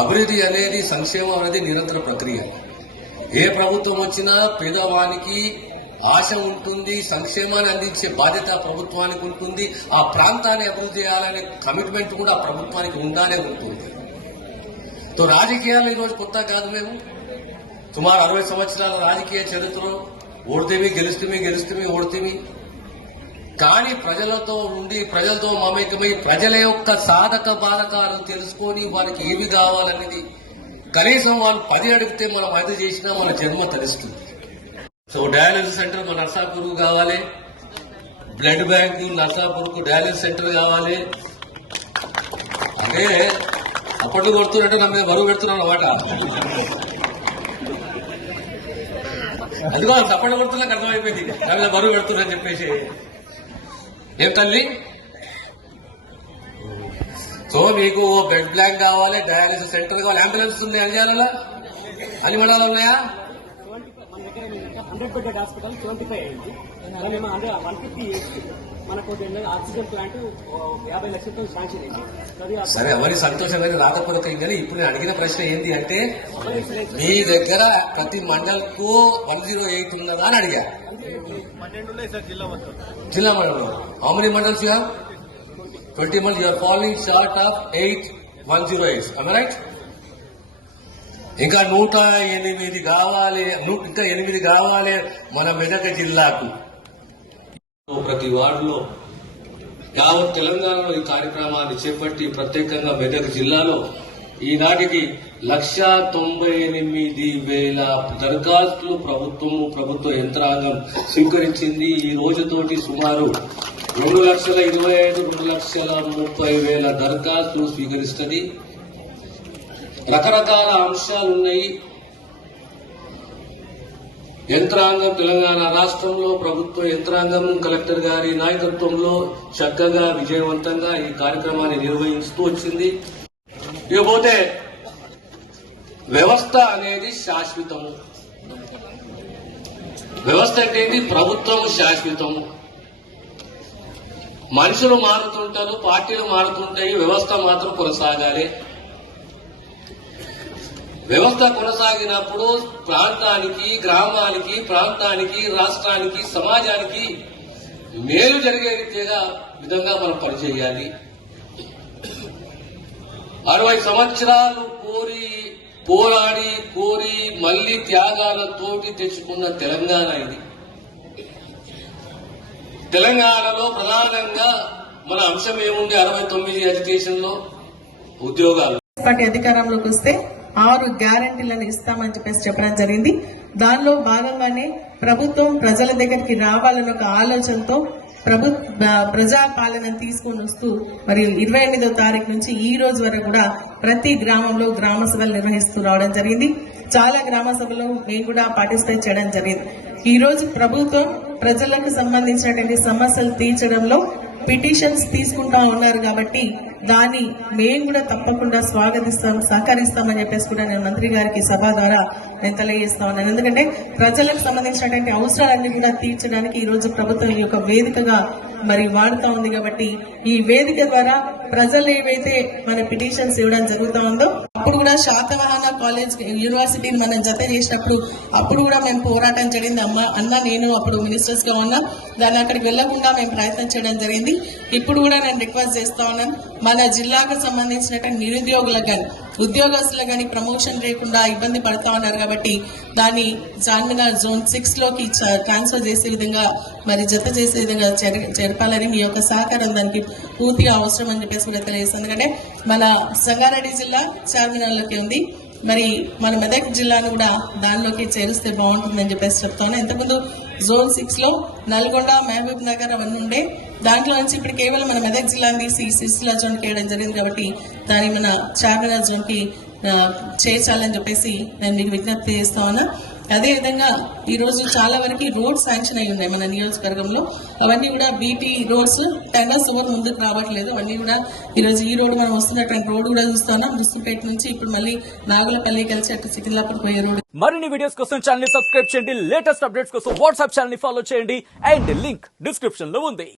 అభివృద్ధి అనేది సంక్షేమం అనేది నిరంతర ప్రక్రియ. ఏ ప్రభుత్వం వచ్చినా పేదవానికి ఆశ ఉంటుంది సంక్షేమాన్ని అందించే బాధ్యత ప్రభుత్వానికి ఉంటుంది ఆ ప్రాంతాన్ని అభివృద్ధి చేయాలనే కమిట్మెంట్ కూడా ఆ ప్రభుత్వానికి ఉండాలే ఉంటుంది. తో రాజకీయాలు ఈరోజు కొత్త కాదు మేము. సుమారు అరవై సంవత్సరాల రాజకీయ చరిత్రలో ఓడితేమి గెలుస్తేమి గెలుస్తేమి ఓడితేమి కానీ ప్రజలతో ఉండి ప్రజలతో మమేకమై ప్రజల యొక్క సాధక బాధకాలను తెలుసుకొని వారికి ఏమి కావాలనేది కనీసం వాళ్ళు పది అడిగితే మనం అది చేసినా మన జన్మ తెలుస్తుంది సో డయాలసిస్ సెంటర్ మన నర్సాపూర్ కావాలి. బ్లడ్ బ్యాంక్ నర్సాపూర్కు డయాలసిస్ సెంటర్ కావాలి. అంటే అప్పట్లో కొడుతున్నట్టు నా మీద బరువు పెడుతున్నాను అనమాట అందుకో అప్పటి కొడుతున్నా అర్థమైపోయింది నా మీద బరువు పెడుతున్నా చెప్పేసి. ఏం తల్లి? సో మీకు బెడ్ బ్లాక్ కావాలి డయాలసిస్ సెంటర్ కావాలి అంబులెన్స్ ఉంది అని చేయాలా అని మండలాలు ఉన్నాయా? దగ్గర hundred bed hospital twenty five అయింది. మేము హండ్రెడ్ వన్ ఫిఫ్టీ మనకు ఆక్సిజన్ ప్లాంట్ యాభై లక్షలతో శాంక్షన్ అయింది. సరే అవన్నీ సంతోషం కానీ రాకపోతే కానీ ఇప్పుడు నేను అడిగిన ప్రశ్న ఏంటి అంటే మీ దగ్గర ప్రతి మండల్కు వన్ జీరో ఎయిట్ ఉన్నదా అని అడిగా. జిల్లా మండలం. How many mandals you twenty. Mandals. You are following short of eight one zero eight right ఇంకా నూట ఎనిమిది కావాలి ఇంకా ఎనిమిది కావాలి మన మెదక్ జిల్లాకు. ప్రతి వార్డులో యావత్ తెలంగాణలో ఈ కార్యక్రమాన్ని చేపట్టి ప్రత్యేకంగా మెదక్ జిల్లాలో ఈనాటికి లక్ష తొంభై ఎనిమిది వేల దరఖాస్తులు ప్రభుత్వము ప్రభుత్వ యంత్రాంగం స్వీకరించింది. ఈ రోజుతోటి సుమారు రెండు లక్షల ఇరవై ఐదు రెండు లక్షల ముప్పై వేల దరఖాస్తులు స్వీకరిస్తుంది. రకరకాల అంశాలు ఉన్నాయి. యంత్రాంగం తెలంగాణ రాష్ట్రంలో ప్రభుత్వ యంత్రాంగం కలెక్టర్ గారి నాయకత్వంలో చక్కగా విజయవంతంగా ఈ కార్యక్రమాన్ని నిర్వహిస్తూ వచ్చింది. ఇకపోతే వ్యవస్థ అనేది శాశ్వతము. వ్యవస్థ అంటే ప్రభుత్వం ప్రభుత్వము శాశ్వతము. మనుషులు మారుతుంటారు పార్టీలు మారుతుంటాయి వ్యవస్థ మాత్రం కొనసాగాలి. వ్యవస్థ కొనసాగినప్పుడు ప్రాంతానికి గ్రామానికి ప్రాంతానికి రాష్ట్రానికి సమాజానికి మేలు జరిగే రీతిగా విధంగా మనం పనిచేయాలి. అరవై సంవత్సరాలు కోరి పోరాడి కోరి మళ్ళీ త్యాగాలతోటి తెచ్చుకున్న తెలంగాణ ఇది. తెలంగాణలో ప్రధానంగా మన అంశం ఏముంది? అరవై తొమ్మిది ఎడ్యుకేషన్లో ఉద్యోగాలు. పార్టీ అధికారంలోకి వస్తే ఆరు గ్యారంటీలను ఇస్తామని చెప్పేసి చెప్పడం జరిగింది. దానిలో భాగంగానే ప్రభుత్వం ప్రజల దగ్గరికి రావాలన్న ఒక ఆలోచనతో ప్రభు ప్రజాపాలన తీసుకొని వస్తూ మరియు ఇరవై ఎనిమిదో తారీఖు నుంచి ఈ రోజు వరకు కూడా ప్రతి గ్రామంలో గ్రామ సభలు నిర్వహిస్తూ రావడం జరిగింది. చాలా గ్రామ సభలో మేము కూడా పార్టిసిపేట్ చేయడం జరిగింది. ఈ రోజు ప్రభుత్వం ప్రజలకు సంబంధించినటువంటి సమస్యలు తీర్చడంలో పిటిషన్స్ తీసుకుంటా ఉన్నారు కాబట్టి దాన్ని మేము కూడా తప్పకుండా స్వాగతిస్తాం సహకరిస్తామని చెప్పేసి కూడా నేను మంత్రి గారికి సభ ద్వారా నేను తెలియజేస్తా ఉన్నాను. ఎందుకంటే ప్రజలకు సంబంధించినటువంటి అవసరాలన్నీ కూడా తీర్చడానికి ఈ రోజు ప్రభుత్వం ఈ యొక్క వేదికగా మరి వాడుతూ ఉంది కాబట్టి ఈ వేదిక ద్వారా ప్రజలు ఏవైతే మన పిటిషన్స్ ఇవ్వడం జరుగుతూ ఉందో అప్పుడు కూడా శాతవాహన కాలేజ్ యూనివర్సిటీని మనం జత చేసినప్పుడు అప్పుడు కూడా మేము పోరాటం జరిగింది. అమ్మ అన్న నేను అప్పుడు మినిస్టర్స్గా ఉన్నా. దాన్ని అక్కడికి వెళ్ళకుండా మేము ప్రయత్నం చేయడం జరిగింది. ఇప్పుడు కూడా నేను రిక్వెస్ట్ చేస్తా ఉన్నాను. మన జిల్లాకు సంబంధించినటువంటి నిరుద్యోగులకు కానీ ఉద్యోగస్తులకు కానీ ప్రమోషన్ లేకుండా ఇబ్బంది పడతా ఉన్నారు కాబట్టి దాన్ని చార్మినార్ జోన్ సిక్స్లోకి ట్రాన్స్ఫర్ చేసే విధంగా మరి జత చేసే విధంగా జరపాలని మీ యొక్క సహకారం దానికి పూర్తిగా అవసరం అని చెప్పేసి కూడా తెలియజేస్తుంది. ఎందుకంటే మన సంగారెడ్డి జిల్లా చార్మినార్లోకి ఉంది. మరి మన మెదక్ జిల్లాను కూడా దానిలోకి చేరిస్తే బాగుంటుందని చెప్పేసి చెప్తాను ఇంతకుముందు జోన్ సిక్స్లో నల్గొండ మహబూబ్ నగర్ అవన్నీ ఉండే దాంట్లో నుంచి ఇప్పుడు కేవలం మన మెదక్ జిల్లాను తీసి సిరిసిల్ల జోన్ వేయడం జరిగింది కాబట్టి దాన్ని మన చార్మినార్ జోన్కి చేర్చాలని చెప్పేసి నేను మీకు విజ్ఞప్తి చేస్తా ఉన్నా. అదే ఈ రోజు చాలా వరకు రోడ్స్ శాంక్షన్ అయి ఉన్నాయి మన నియోజకవర్గంలో. అవన్నీ కూడా బీటీ రోడ్స్ టెండర్స్ ఎవరు ముందుకు రావట్లేదు. అవన్నీ కూడా ఈ రోజు ఈ రోడ్డు మనం వస్తున్నటువంటి రోడ్డు కూడా చూస్తున్నాం ఉన్నాం. నుంచి ఇప్పుడు మళ్ళీ నాగులపల్లి కలిసి అటు సికింద్రాపూర్ పోయే రోడ్డు. మరిన్ని వీడియోస్ కోసం ఛానల్ సబ్స్క్రైబ్ చేయండి. లేటెస్ట్ అప్డేట్స్ కోసం వాట్సాప్ ఛానల్ ఫాలో చేయండి. అండ్ లింక్ డిస్క్రిప్షన్లో ఉంది.